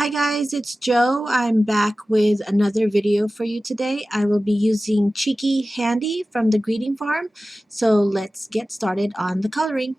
Hi guys, it's Joe. I'm back with another video for you today. I will be using Cheeky Handy from the Greeting Farm. So let's get started on the coloring.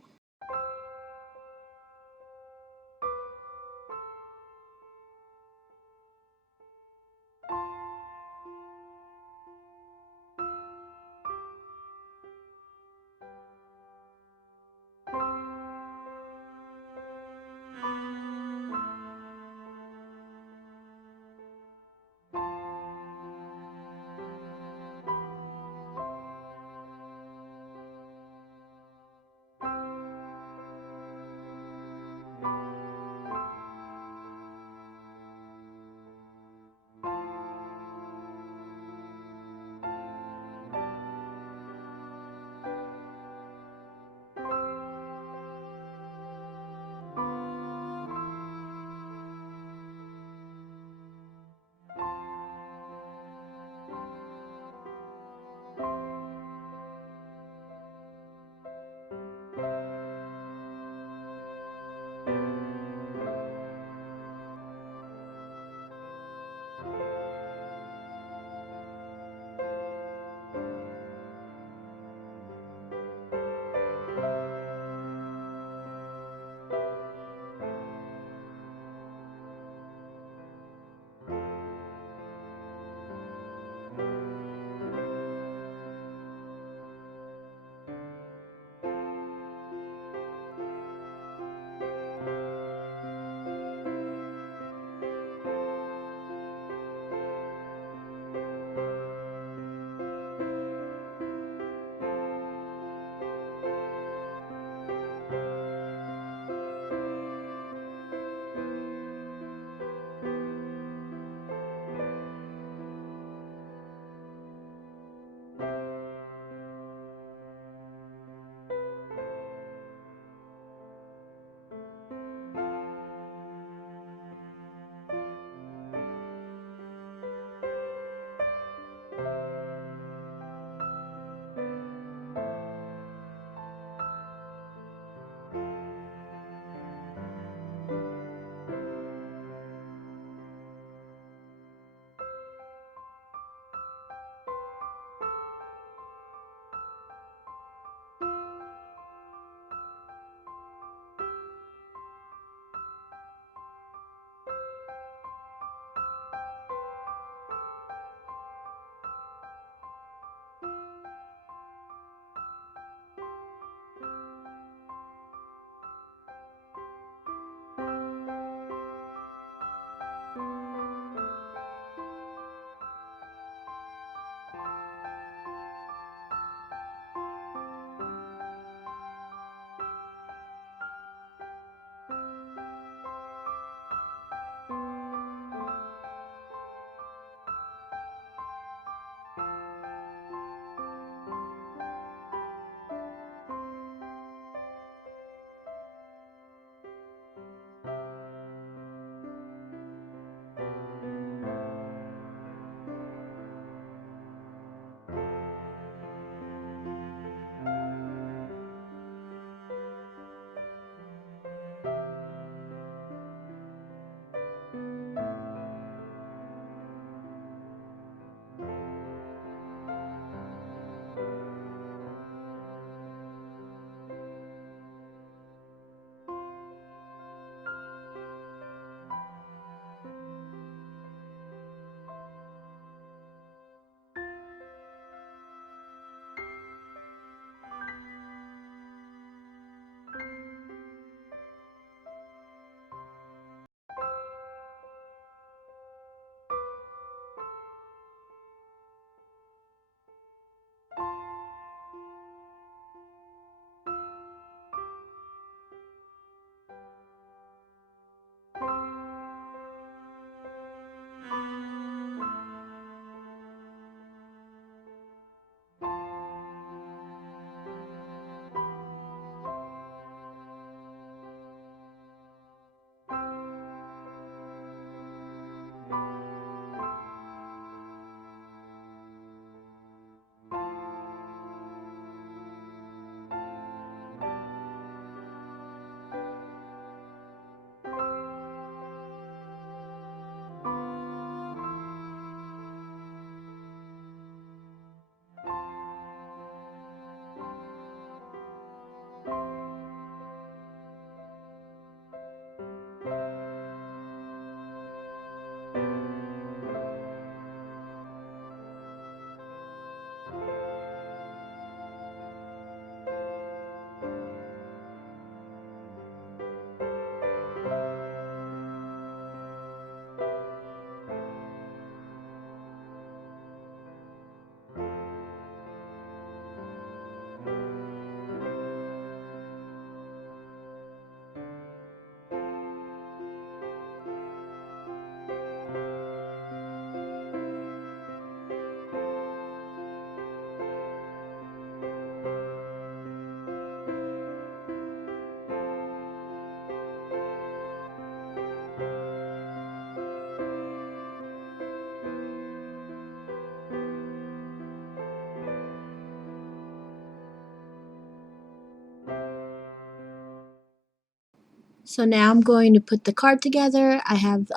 So now I'm going to put the card together. I have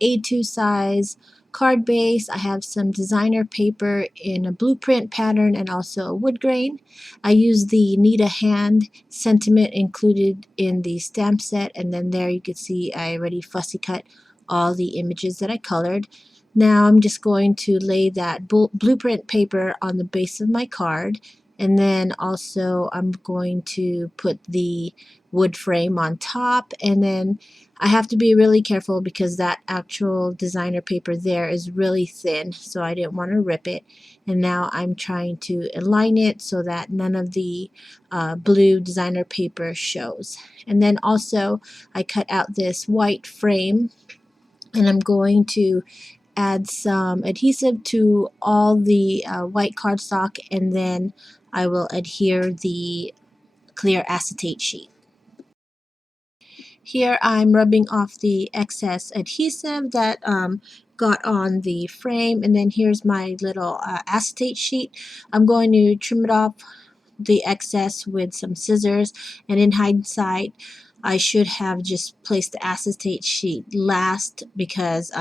A2 size card base. I have some designer paper in a blueprint pattern and also a wood grain. I use the Need a Hand sentiment included in the stamp set, and then there you can see I already fussy cut all the images that I colored. Now I'm just going to lay that blueprint paper on the base of my card, and then also I'm going to put the wood frame on top, and then I have to be really careful because that actual designer paper there is really thin, so I didn't want to rip it. And now I'm trying to align it so that none of the blue designer paper shows. And then also I cut out this white frame, and I'm going to add some adhesive to all the white cardstock, and then I will adhere the clear acetate sheet. Here I'm rubbing off the excess adhesive that got on the frame, and then here's my little acetate sheet. I'm going to trim it off the excess with some scissors, and in hindsight I should have just placed the acetate sheet last because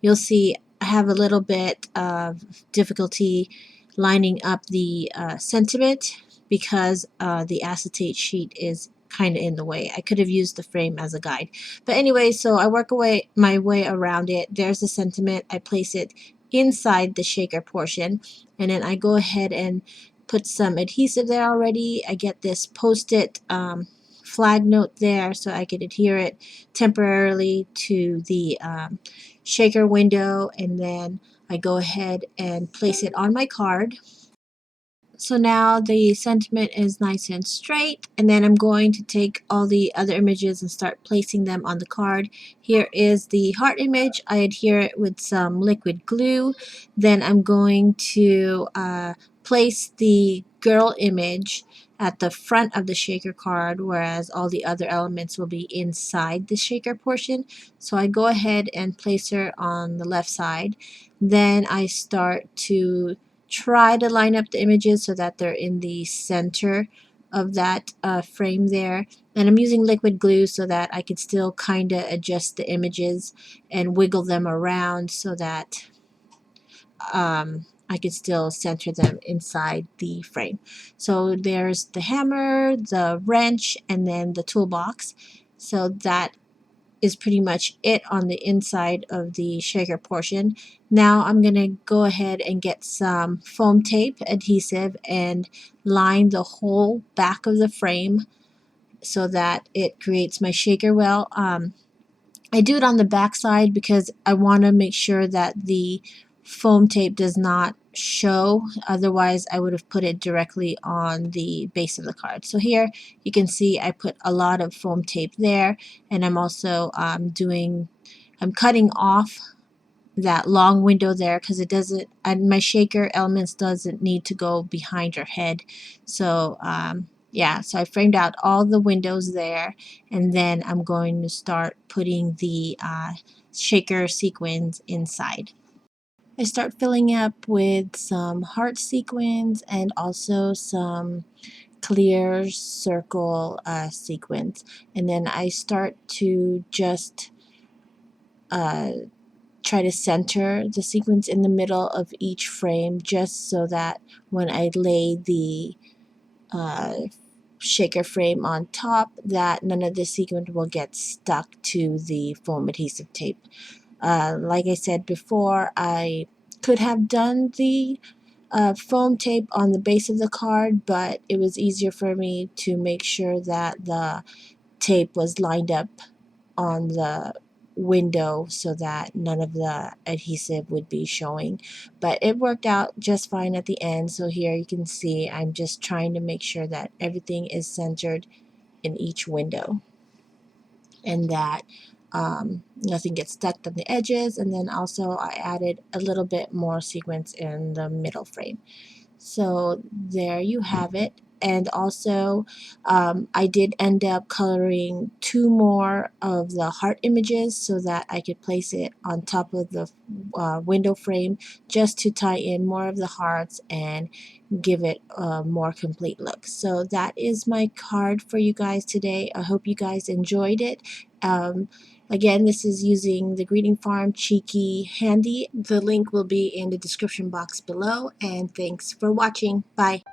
you'll see I have a little bit of difficulty lining up the sentiment because the acetate sheet is kind of in the way. I could have used the frame as a guide. But anyway, so I work my way around it. There's the sentiment. I place it inside the shaker portion, and then I go ahead and put some adhesive there already. I get this post-it flag note there so I could adhere it temporarily to the shaker window, and then I go ahead and place it on my card. So now the sentiment is nice and straight, and then I'm going to take all the other images and start placing them on the card. Here is the heart image. I adhere it with some liquid glue. Then I'm going to place the girl image at the front of the shaker card, whereas all the other elements will be inside the shaker portion. So I go ahead and place her on the left side. Then I start to try to line up the images so that they're in the center of that frame there. And I'm using liquid glue so that I can still kind of adjust the images and wiggle them around so that I can still center them inside the frame. So there's the hammer, the wrench, and then the toolbox. So that is pretty much it on the inside of the shaker portion. Now I'm going to go ahead and get some foam tape adhesive and line the whole back of the frame so that it creates my shaker well. I do it on the back side because I want to make sure that the foam tape does not show, otherwise I would have put it directly on the base of the card. So here you can see I put a lot of foam tape there, and I'm also I'm cutting off that long window there because it doesn't, my shaker elements doesn't need to go behind your head. So yeah, so I framed out all the windows there, and then I'm going to start putting the shaker sequins inside. I start filling up with some heart sequins and also some clear circle sequins, and then I start to just try to center the sequence in the middle of each frame, just so that when I lay the uh, shaker frame on top, that none of the sequins will get stuck to the foam adhesive tape. Like I said before, I could have done the foam tape on the base of the card, but it was easier for me to make sure that the tape was lined up on the window so that none of the adhesive would be showing. But it worked out just fine at the end. So here you can see I'm just trying to make sure that everything is centered in each window, and that nothing gets stuck on the edges. And then also I added a little bit more sequence in the middle frame. So there you have it. And also I did end up coloring 2 more of the heart images so that I could place it on top of the window frame, just to tie in more of the hearts and give it a more complete look. So that is my card for you guys today. I hope you guys enjoyed it. Again, this is using the Greeting Farm Cheeky Handy. The link will be in the description box below, and thanks for watching. Bye.